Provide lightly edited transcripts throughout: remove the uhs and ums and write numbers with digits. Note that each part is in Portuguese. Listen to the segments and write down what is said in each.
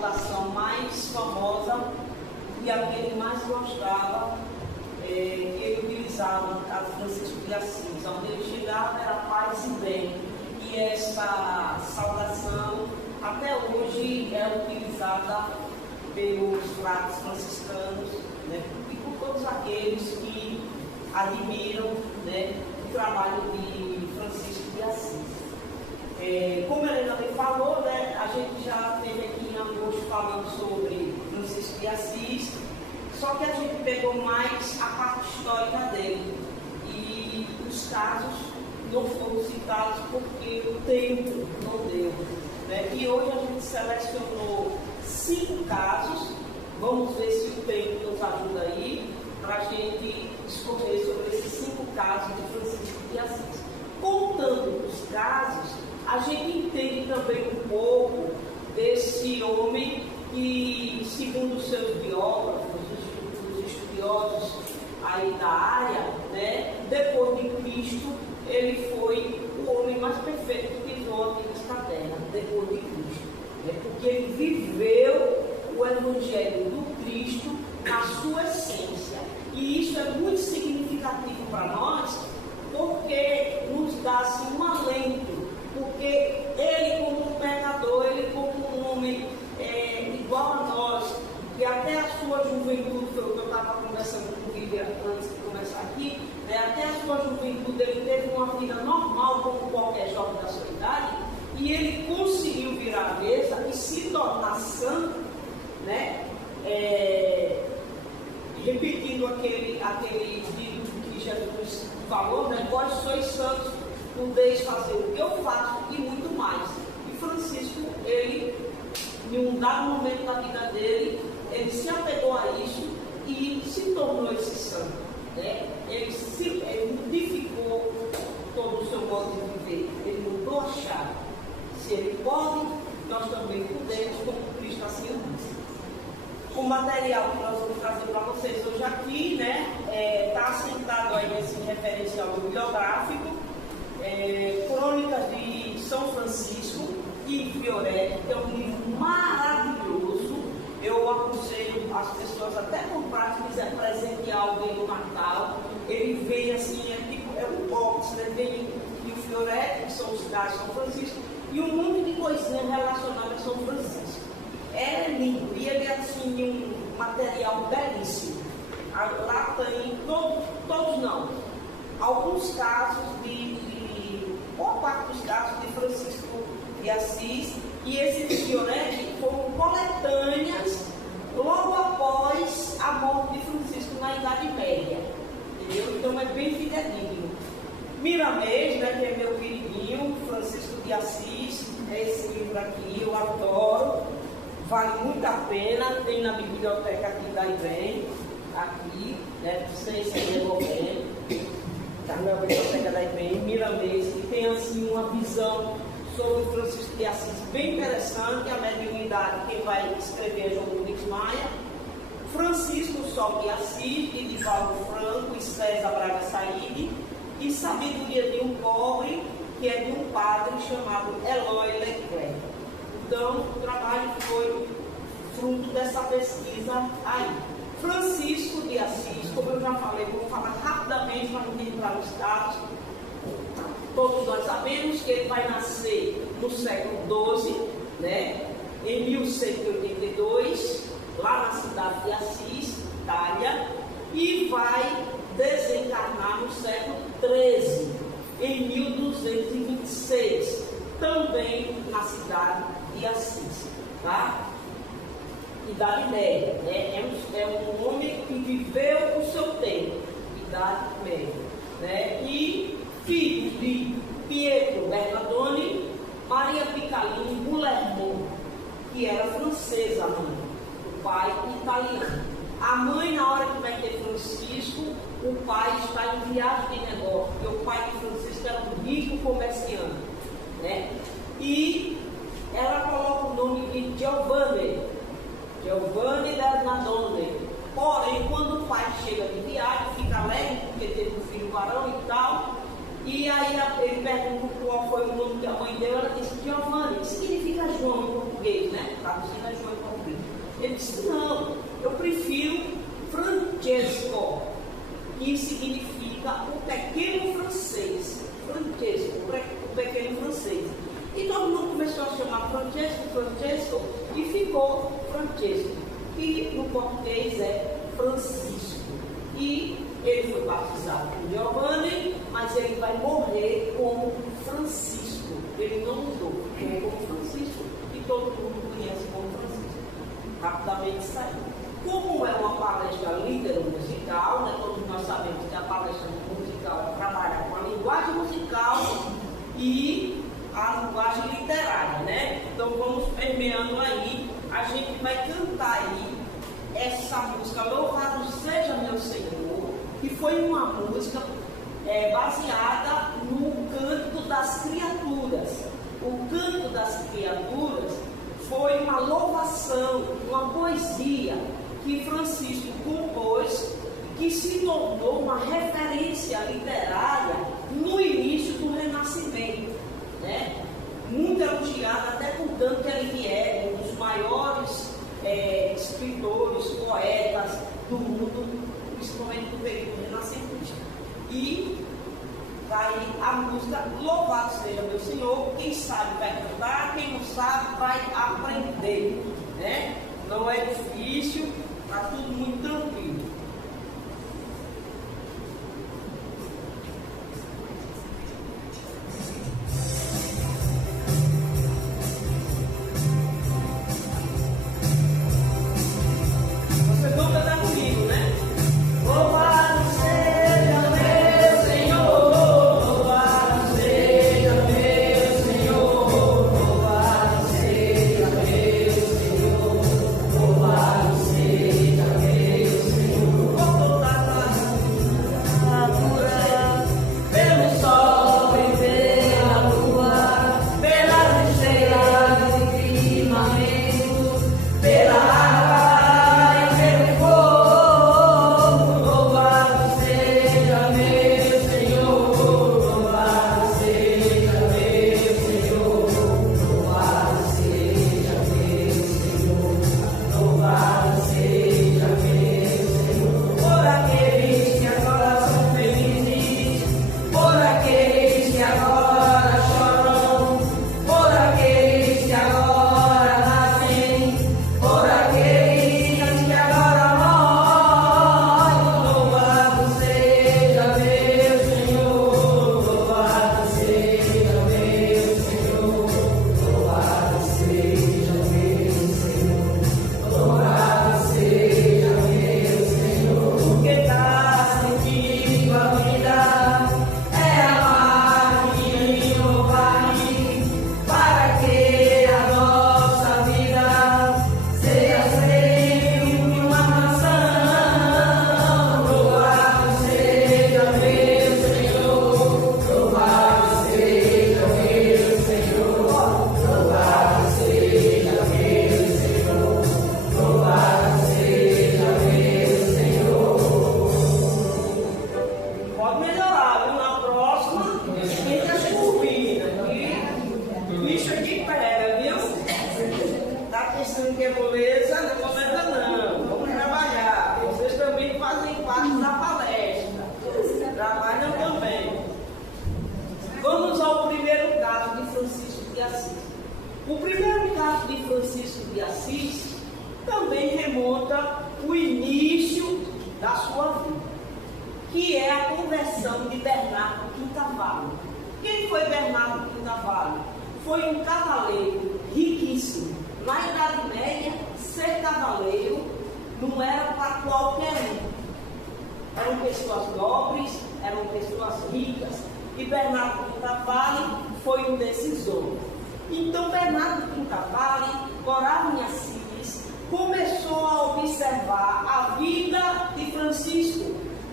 saudação mais famosa e a que ele mais gostava, que ele utilizava no caso Francisco de Assis. Onde ele chegava era paz e bem. E essa saudação até hoje é utilizada pelos frades franciscanos, né, e por todos aqueles que admiram, né, o trabalho de Francisco de Assis. Como a Helena também falou, né, a gente já teve aqui em agosto falando sobre Francisco de Assis, só que a gente pegou mais a parte histórica dele e os casos não foram citados porque o tempo não deu, né? E hoje a gente selecionou 5 casos, vamos ver se o tempo nos ajuda aí para a gente escolher sobre esses 5 casos de Francisco de Assis. Contando os casos, a gente entende também um pouco desse homem que, segundo os seus biógrafos, os estudiosos aí da área, né, depois de Cristo, ele foi o homem mais perfeito que pisou aqui nesta terra, depois de Cristo, né, porque ele viveu o Evangelho do Cristo na sua essência. E isso é muito significativo para nós, porque nos dá assim, um alento, porque ele como um pecador, ele como um homem igual a nós, que até a sua juventude, que eu estava conversando com o Vivian antes de começar aqui, né, até a sua juventude ele teve uma vida normal como qualquer jovem da sua idade, e ele conseguiu virar a mesa e se tornar santo, né, repetindo aquele dito que Jesus falou, né, vós sois santos, podeis fazer o que eu faço e muito mais. E Francisco, ele, em um dado momento da vida dele, ele se apegou a isso e se tornou esse santo, né? Ele modificou todo o seu modo de viver, ele mudou a chave. Se ele pode, nós também podemos, como Cristo assim o disse. O material que nós vamos trazer para vocês hoje aqui, né, está assentado aí nesse referencial bibliográfico, Crônicas de São Francisco e Fioretti, que é um livro maravilhoso. Eu aconselho as pessoas até comprar, se quiser presentear alguém no Natal. Ele vem assim, é um box, né? Vem o Fioretti, que são os casos de São Francisco, e um monte de coisinhas relacionadas a São Francisco. É lindo, e ele é assim, um material belíssimo. Lá tem todos não, alguns casos boa parte dos casos de Francisco de Assis, e esses Fioretti foram coletâneas logo após a morte de Francisco na Idade Média, entendeu? Então é bem fidedigno. Miramês, né, que é meu queridinho, Francisco de Assis, é esse livro aqui, eu adoro, vale muito a pena, tem na biblioteca aqui da IBEM, aqui, né, sem se devolver. Na biblioteca da IBEM, Miramês, que tem assim uma visão sobre Francisco de Assis bem interessante, a mediunidade, quem vai escrever é João Rodrigues Maia, Francisco Sol de Assis, de Divaldo Franco e César Braga Saide, e Sabedoria de um Pobre, que é de um padre chamado Eloy Leclerc. Então, o trabalho foi fruto dessa pesquisa aí. Francisco de Assis, como eu já falei, vou falar rapidamente para não entrar nos dados. Todos nós sabemos que ele vai nascer no século XII, né, em 1182, lá na cidade de Assis, Itália, e vai desencarnar no século XIII, em 1226, também na cidade de Assis, tá? Idade média, né? É um homem que viveu o seu tempo, idade média, né? E filhos de Pietro Bernardoni, Maria Picalini Guillermo, que era francesa, a mãe, o pai italiano. A mãe, na hora que vai ter Francisco, o pai está em viagem de negócio, porque o pai de Francisco era um rico comerciante, né? E ela coloca o nome de Giovanni Bernardoni. Porém, quando o pai chega de viagem, fica alegre porque teve um filho varão e tal, e aí ele pergunta qual foi o nome que a mãe deu, ela disse Giovanni, que significa João em português, né? Traduzindo a João em português. Ele disse, não, eu prefiro Francesco, que significa o pequeno francês. Francesco, o pequeno francês. E todo mundo começou a chamar Francesco, e ficou Francesco, que no português é Francisco. E ele foi batizado por Giovanni, mas ele vai morrer como Francisco. Ele não mudou, ficou como Francisco, e todo mundo conhece como Francisco. Rapidamente saiu. Como é uma palestra litero-musical, né, todos nós sabemos que a palestra musical trabalha com a linguagem musical e a linguagem literária, né? Então vamos permeando aí, a gente vai cantar aí essa música Louvado Seja Meu Senhor, que foi uma música baseada no Canto das Criaturas. O Canto das Criaturas foi uma louvação, uma poesia que Francisco compôs, que se tornou uma referência literária no início do Renascimento, né? Muito elogiada até por Dante Alighieri, um dos maiores escritores, poetas do mundo, principalmente do período renascentista. E vai a música Louvado Seja Meu Senhor. Quem sabe vai cantar, quem não sabe vai aprender, né? Não é difícil, está tudo muito tranquilo.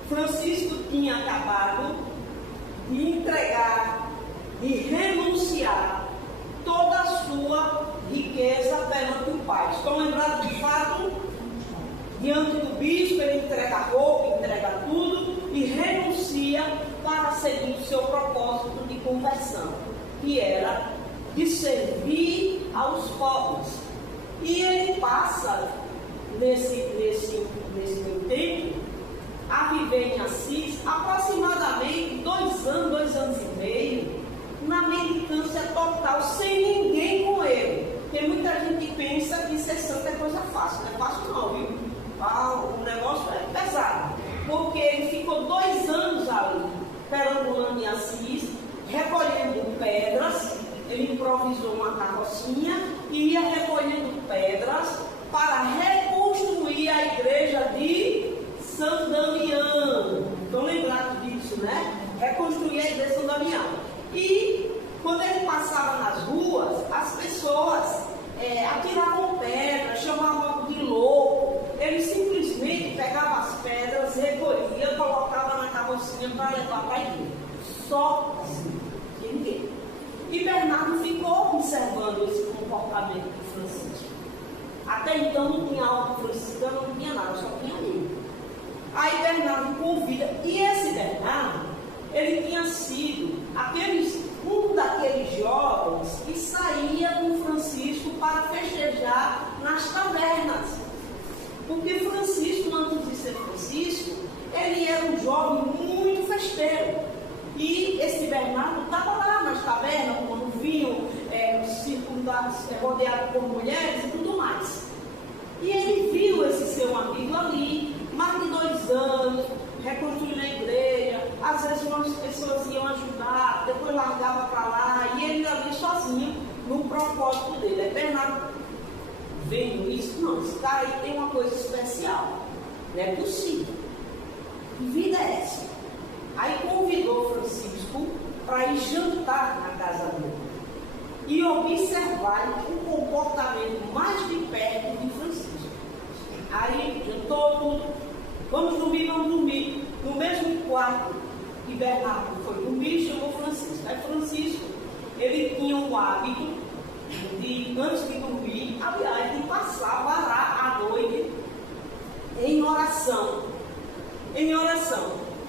Francisco tinha acabado de entregar, de renunciar toda a sua riqueza perante o Pai. Estão lembrados de fato? Diante do bispo, ele entrega a roupa, entrega tudo e renuncia para seguir o seu propósito de conversão, que era de servir aos pobres. E ele passa nesse meu tempo, a viver em Assis, aproximadamente 2 anos e meio, na militância total, sem ninguém com ele. Porque muita gente pensa que ser santo é coisa fácil. Não é fácil não, viu? O negócio é pesado. Porque ele ficou 2 anos ali, perambulando em Assis, recolhendo pedras. Ele improvisou uma carrocinha e ia recolhendo pedras para reconstruir a igreja de São Damião. Estão lembrados disso, né? Reconstruir a igreja de São Damião. E quando ele passava nas ruas, as pessoas atiravam pedras, chamavam de louco. Ele simplesmente pegava as pedras, recolhia, colocava na carrocinha para levar para a igreja. Só assim, ninguém. E Bernardo ficou observando esse comportamento de Francisco. Até então não tinha aula de franciscano, não tinha nada, só tinha ele. Aí Bernardo convida, e esse Bernardo, ele tinha sido um daqueles jovens que saía com Francisco para festejar nas tavernas. Porque Francisco, antes de ser Francisco, ele era um jovem muito festeiro. E esse Bernardo estava lá nas tavernas, quando vinham rodeado por mulheres e tudo mais. E ele viu esse seu amigo ali, mais de 2 anos, reconstruindo a igreja. Às vezes umas pessoas iam ajudar, depois largava para lá, e ele ali sozinho, no propósito dele. É Bernardo vendo isso? Não, esse cara aí tem uma coisa especial. Não é possível. Que vida é essa? Aí convidou Francisco para ir jantar na casa dele e observar o comportamento mais de perto de Francisco. Aí jantou tudo, vamos dormir no mesmo quarto que Bernardo foi dormir, chamou Francisco. Aí Francisco, ele tinha o hábito de, antes de dormir, aliás, de passar, varar a noite em oração.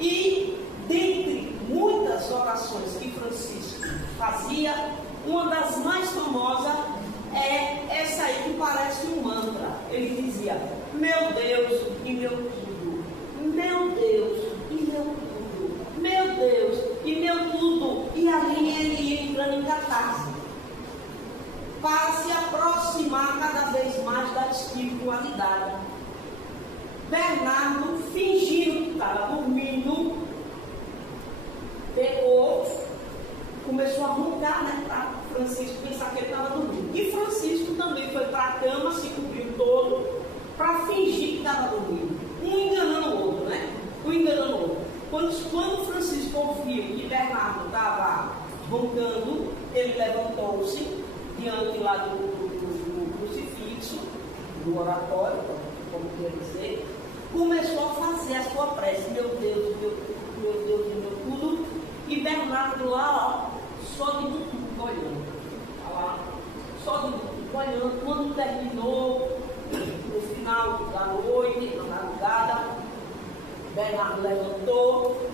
E dentre muitas orações que Francisco fazia, uma das mais famosas é essa aí que parece um mantra. Ele dizia: meu Deus e meu tudo, meu Deus e meu tudo, meu Deus e meu tudo. E ali ele ia entrando em catarse, para se aproximar cada vez mais da espiritualidade. Bernardo, fingindo que estava dormindo, começou a roncar, né, para Francisco pensar que ele estava dormindo. E Francisco também foi para a cama, se cobriu todo, para fingir que estava dormindo. Um enganando o outro, né? Quando Francisco ouviu que Bernardo estava roncando, ele levantou-se diante lá do crucifixo, do oratório, como quer dizer, começou a fazer a sua prece. Meu Deus, meu tudo. E Bernardo lá, ó, só de butuco olhando. Lá, só de butuco olhando. Quando terminou, no final da noite, na madrugada, Bernardo levantou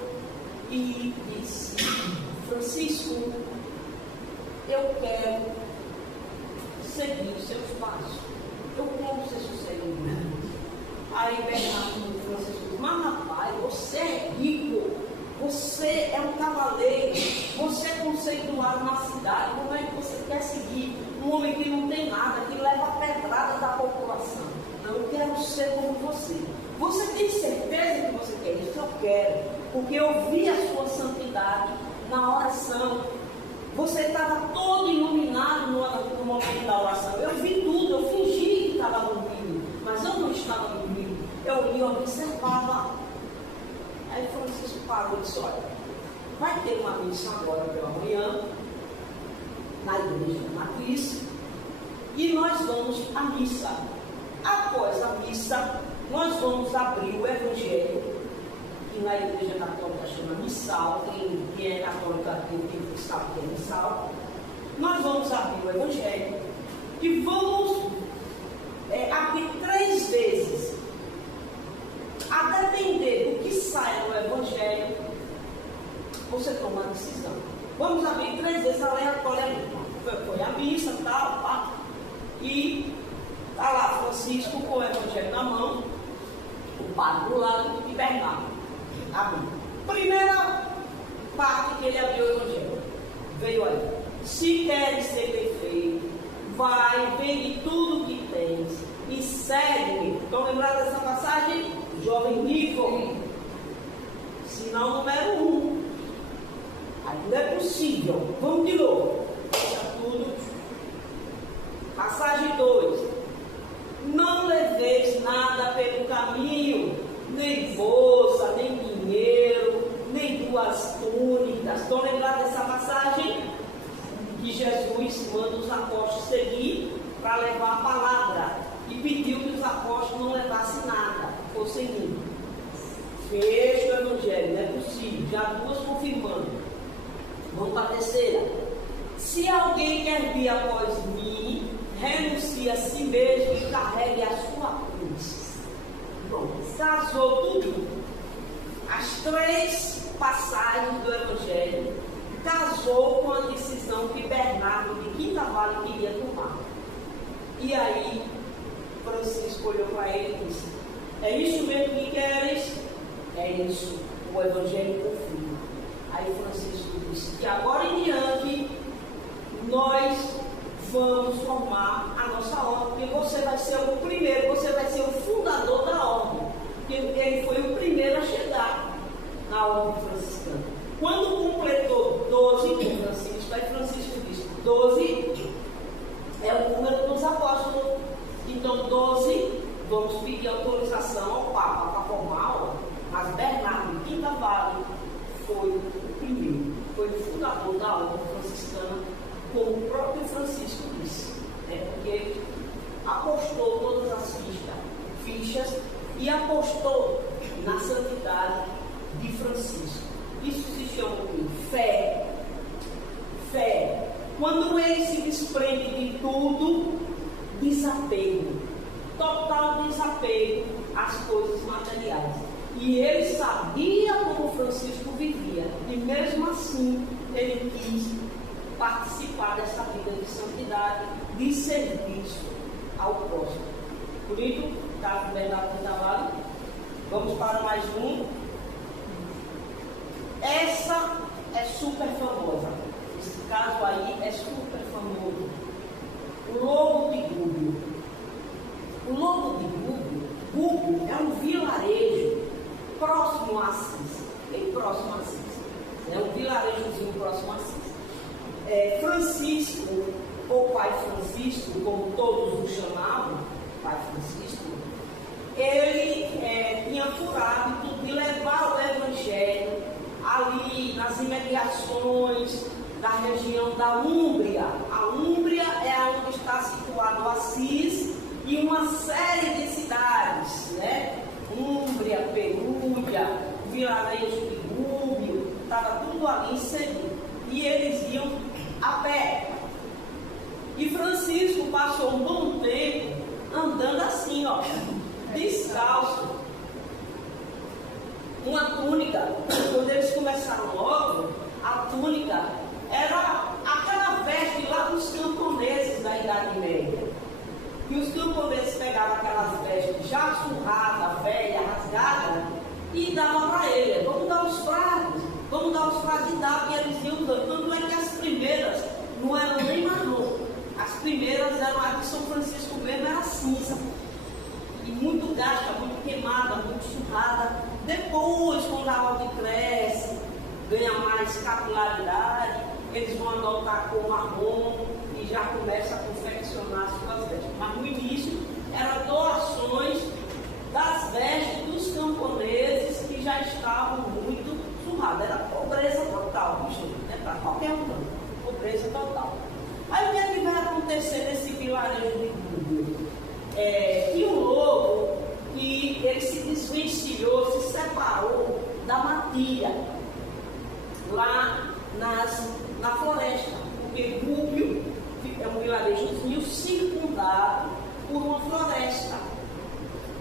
e disse: Francisco, eu quero seguir os seus passos. Eu quero ser seu seguidor. Aí Bernardo e Francisco disse: mas rapaz, você é rico, você é um cavaleiro, você é conceituado na cidade, como é que você quer seguir um homem que não tem nada, que leva pedrada da população? Não, eu quero ser como você. Você tem certeza que você quer isso? Eu quero, porque eu vi a sua santidade na oração. Você estava todo iluminado no momento da oração. Eu vi tudo, eu fingi que estava dormindo, mas eu não estava dormindo. Eu ia observava. Aí Francisco parou e disse: olha, vai ter uma missa agora pela manhã, na igreja da Matriz, e nós vamos à missa. Após a missa, nós vamos abrir o Evangelho, que na igreja católica chama missal, quem é católica tem sabe que é missal. Nós vamos abrir o Evangelho e vamos abrir 3 vezes. A depender do que sai no Evangelho, você toma a decisão. Vamos abrir 3 vezes aleatoriamente. Foi a missa, tal, e está lá Francisco com o evangelho na mão, o padre do lado e Bernardo abriu. Primeira parte que ele abriu o evangelho, veio aí: se queres ser perfeito, vai, vende tudo que tens e segue-me. Estão lembrados dessa passagem? Jovem rico, sinal número 1. Aí não é possível. Vamos de novo. Deixa tudo. Passagem 2. Não leveis nada pelo caminho, nem bolsa, nem dinheiro, nem 2 túnicas. Estão lembrados dessa passagem? Que Jesus manda os apóstolos seguir para levar a palavra e pediu que os apóstolos não levassem nada, fossem indo. Fecha o evangelho, não é possível. Já 2 confirmando. Vamos para a terceira. Se alguém quer vir após mim, renuncie a si mesmo e carregue a sua cruz. Bom, casou tudo. As 3 passagens do evangelho casou com a decisão que Bernardo de Quinta Vale queria tomar. E aí Francisco olhou para ele e disse: é isso mesmo que queres? É isso, o evangelho confirma. Aí Francisco disse que agora em diante nós vamos formar a nossa ordem, porque você vai ser o primeiro, você vai ser o fundador da ordem, porque ele foi o primeiro a chegar na ordem franciscana. Quando completou 12 com Francisco, aí Francisco disse: 12 é o número dos apóstolos, então 12, vamos pedir autorização ao Papa para formar a ordem. Mas Bernardo de Quinta Vale foi o primeiro, foi o fundador da ordem franciscana, como o próprio Francisco disse, porque ele apostou todas as fichas e apostou na santidade de Francisco. Isso se chama de fé. Fé. Quando ele se desprende de tudo, desapego. Total desapego às coisas materiais. E ele sabia como Francisco vivia. E mesmo assim, ele quis participar dessa vida de santidade, de serviço ao próximo. Por isso, caso Bernardo de Vale, vamos para mais um. Essa é super famosa. Esse caso aí é super famoso. O Lobo de Gúbio. O Lobo de Gúbio é um vilarejo próximo a Assis. Bem próximo a Assis. É um vilarejozinho próximo a Assis. Francisco, ou Pai Francisco, como todos o chamavam, Pai Francisco, ele tinha por hábito de levar o evangelho ali nas imediações da região da Úmbria. A Úmbria é onde está situado Assis e uma série de cidades, né? Úmbria, Perúdia, vilarejo de Gúbio, estava tudo ali inserido. E eles iam a pé. E Francisco passou um bom tempo andando assim, ó, descalço. Uma túnica, quando eles começaram logo, a túnica era aquela veste lá dos camponeses da Idade Média. E os camponeses pegavam aquelas vestes já surradas, velha, rasgada, e davam para ele: vamos dar os frades de dar, e eles iam dando. Tanto é que as primeiras não eram nem marrom, as primeiras eram a de São Francisco mesmo, era cinza. E muito gasta, muito queimada, muito surrada. Depois, quando a ordem cresce, ganha mais capilaridade, eles vão adotar a cor marrom e já começa a confeccionar as suas vestes. Mas no início, eram doações das vestes dos camponeses que já estavam muito surradas. Era pobreza total, bicho, né? Para qualquer um, não. Pobreza total. Aí o que é que vai acontecer nesse vilarejo de Gúbio? Que o lobo, que ele se desvencilhou, se separou da matilha lá na floresta, porque Gúbio é um vilarejozinho circundado por uma floresta.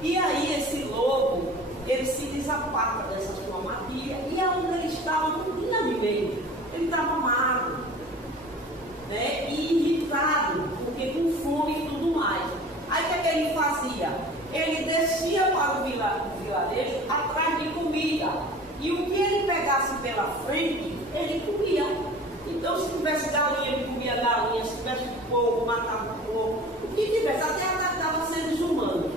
E aí esse lobo, ele se desaparta dessa sua matilha, e aonde ele estava não tinha ninguém. Ele estava magro, né? E irritado, porque com fome e tudo mais. Aí o que ele fazia? Ele descia para o vilarejo atrás de comida. E o que ele pegasse pela frente, ele comia. Então, se tivesse galinha, ele comia galinha. Se tivesse porco, matava porco. O que tivesse, até atacava seres humanos.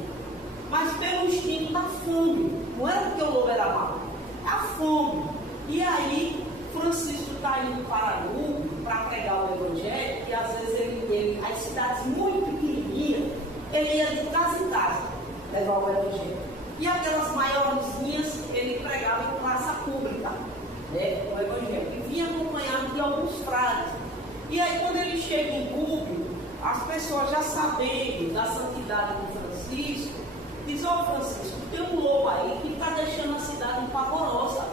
Mas pelo instinto da fome. Não era porque o lobo era mau. A fome. E aí, Francisco está indo para Lugo para pregar o Evangelho. E às vezes ele as cidades muito pequenininhas, ele ia de casa em casa levar o Evangelho. E aquelas maiorzinhas, ele pregava em praça pública, né, o Evangelho. E vinha acompanhado de alguns frades. E aí, quando ele chega em Gubbio, as pessoas já sabendo da santidade de Francisco, dizem: ó, Francisco, tem um lobo aí que está deixando a cidade pavorosa.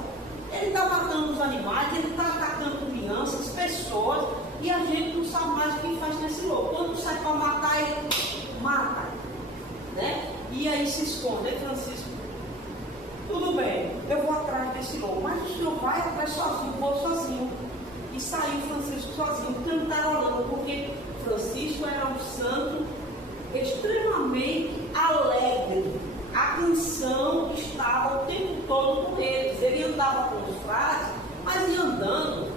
Ele está matando os animais, ele está atacando crianças, pessoas, e a gente não sabe mais o que faz nesse lobo. Quando sai para matar, ele mata, né? E aí se esconde. Aí Francisco: tudo bem, eu vou atrás desse lobo, mas o senhor vai atrás sozinho, vou sozinho. E saiu Francisco sozinho, cantarolando, porque Francisco era um santo extremamente alegre. A canção estava o tempo todo com eles. Ele andava com os frades, mas ia andando,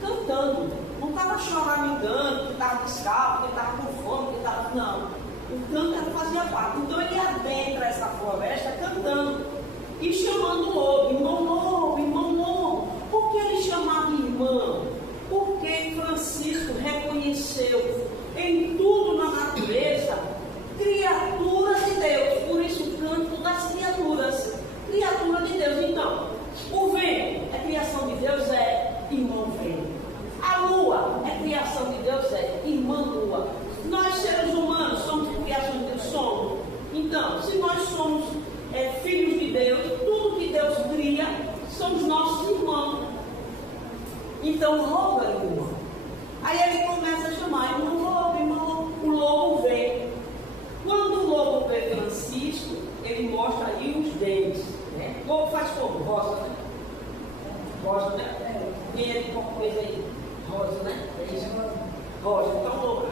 cantando. Não estava choramingando, que estava descalço, que estava com fome, que estava... Não. O canto fazia parte. Então ele adentra essa floresta cantando e chamando o lobo: irmão lobo, irmão lobo. Por que ele chamava irmão? Porque Francisco reconheceu em tudo na natureza criaturas de Deus. Por isso o canto das criaturas. Criatura de Deus. Então, o vento é criação de Deus, é irmão vento. A lua é criação de Deus, é irmã lua. Nós, seres humanos, somos criação de Deus, somos. Então, se nós somos filhos de Deus, tudo que Deus cria são os nossos irmãos. Então, o lobo é irmão. Aí ele começa a chamar: irmão lobo, irmão lobo. O lobo vem. Quando o lobo vê Francisco, ele mostra aí os dentes, né? O lobo faz como? Rosa, né? Rosa, né? Quem é de qualquer coisa aí? Rosa, né? É isso? Rosa. Então o lobo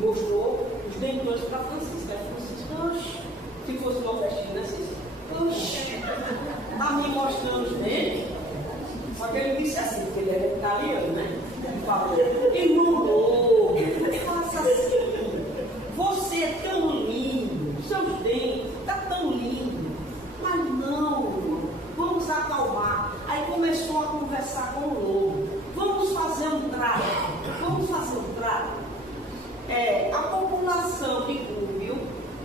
mostrou os dentões para Francisco. Aí Francisco: oxe, se fosse nordestino, né? Oxe, está me mostrando os dentes. Só que ele disse assim, porque ele era italiano, né? Ele falou: irmão lobo, faça assim. Você é tão lindo, seus dentes estão tão lindos, mas não, vamos acalmar. Aí começou a conversar com o lobo: vamos fazer um trato, vamos fazer um trato. A população de Gubbio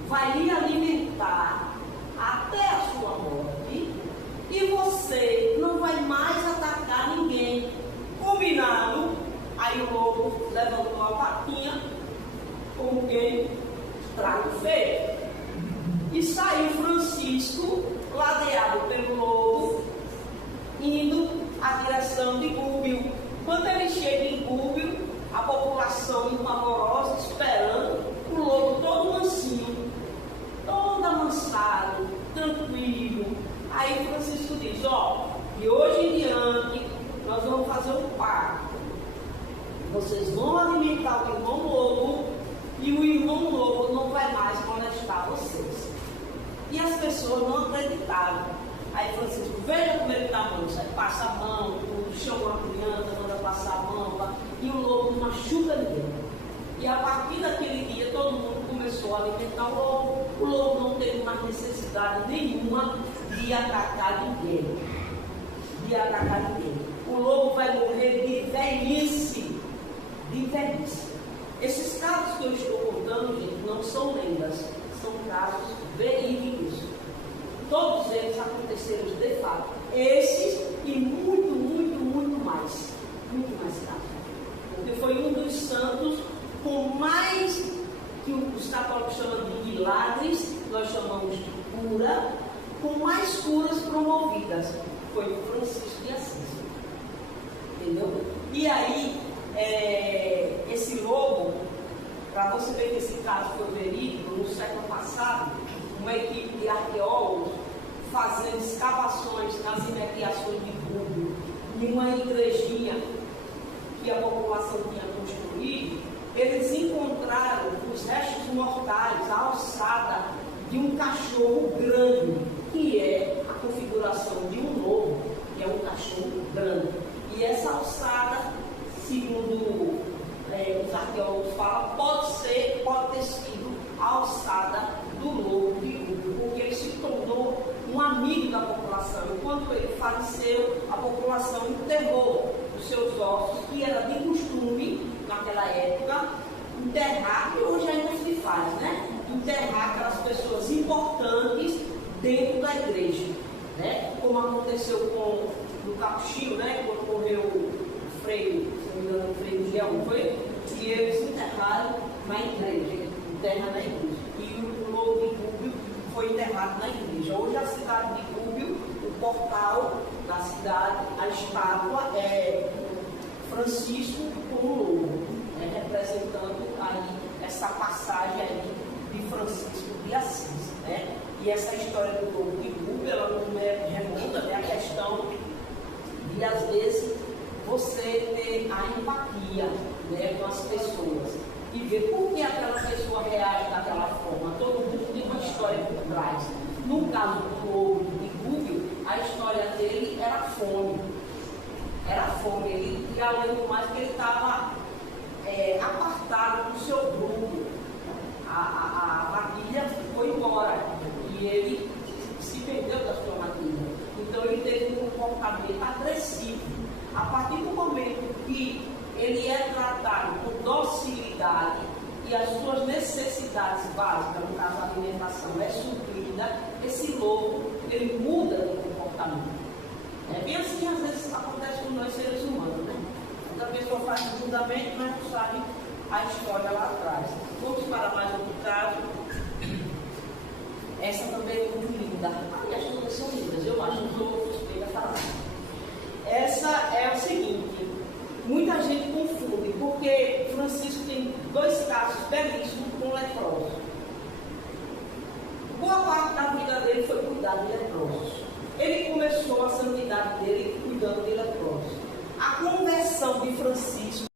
vai lhe alimentar até a sua morte e você não vai mais atacar ninguém. Combinado? Aí o lobo levantou a patinha, como quem trago feito, e saiu Francisco, ladeado pelo lobo, indo à direção de Gubbio. Quando ele chega em Gubbio, a população impavorosa esperando, o lobo todo mansinho, todo amansado, tranquilo. Aí Francisco diz: ó, de hoje em diante nós vamos fazer um pacto. Vocês vão alimentar o irmão lobo e o irmão lobo não vai mais molestar vocês. E as pessoas não acreditaram. Aí Francisco: veja como ele está manso. Aí passa a mão, chama uma criança, manda passar a mão, e o lobo não machuca ninguém. E a partir daquele dia todo mundo começou a alimentar o lobo. O lobo não teve mais necessidade nenhuma de atacar ninguém. O lobo vai morrer de velhice. Esses casos que eu estou contando, gente, não são lendas, são casos verídicos. Todos eles aconteceram de fato. Esses e muito mais. Muito mais casos. Porque foi um dos santos com mais, que os católicos chamam de milagres, nós chamamos de cura, com mais curas promovidas. Foi Francisco de Assis. Entendeu? E aí, esse lobo, para você ver que esse caso foi verídico, no século passado, uma equipe de arqueólogos fazendo escavações nas imediações de Gubbio, em uma igrejinha que a população tinha construído, eles encontraram os restos mortais, a cachorro grande, que é a configuração de um lobo, que é um cachorro grande. E essa alçada, segundo os arqueólogos falam, pode ter sido a alçada do lobo de Rúbio, porque ele se tornou um amigo da população. Enquanto ele faleceu, a população enterrou os seus ossos, que era de costume, naquela época, enterrar, e hoje ainda se faz, né? Enterrar aquelas pessoas importantes dentro da igreja, né? Como aconteceu no Capuchinho, né? Quando morreu o Frei, se não me engano, o Frei Leão, foi? E eles enterraram na igreja, enterra na igreja. E o lobo de Rúbio foi enterrado na igreja. Hoje a cidade de Rúbio, o portal da cidade, a estátua é Francisco com o lobo, né? Representando aí essa passagem aí de Francisco de Assis, né? E essa história do lobo de Rúbio, ela não remonta, né, a questão de, às vezes, você ter a empatia, né, com as pessoas e ver por que aquela pessoa reage daquela forma. Todo mundo tem uma história por trás. No caso do lobo de Rúbio, a história dele era fome. Era fome. E além do mais, que ele estava apartado do seu grupo. A matilha foi embora e ele se perdeu da sua matilha. Então ele teve um comportamento agressivo. A partir do momento que ele é tratado com docilidade e as suas necessidades básicas, no caso a alimentação, é suprida, esse lobo, ele muda de comportamento. É bem assim, às vezes, acontece com nós seres humanos, né? Então a pessoa faz um julgamento, mas não sabe a história lá atrás. Vamos para mais outro caso. Essa também é muito linda. Aliás, todas são lindas, eu acho que eu suspeito a falar. Essa é o seguinte, muita gente confunde, porque Francisco tem 2 casos belíssimos com leprosos. Boa parte da vida dele foi cuidar de leprosos. Ele começou a santidade dele cuidando de leprosos. A conversão de Francisco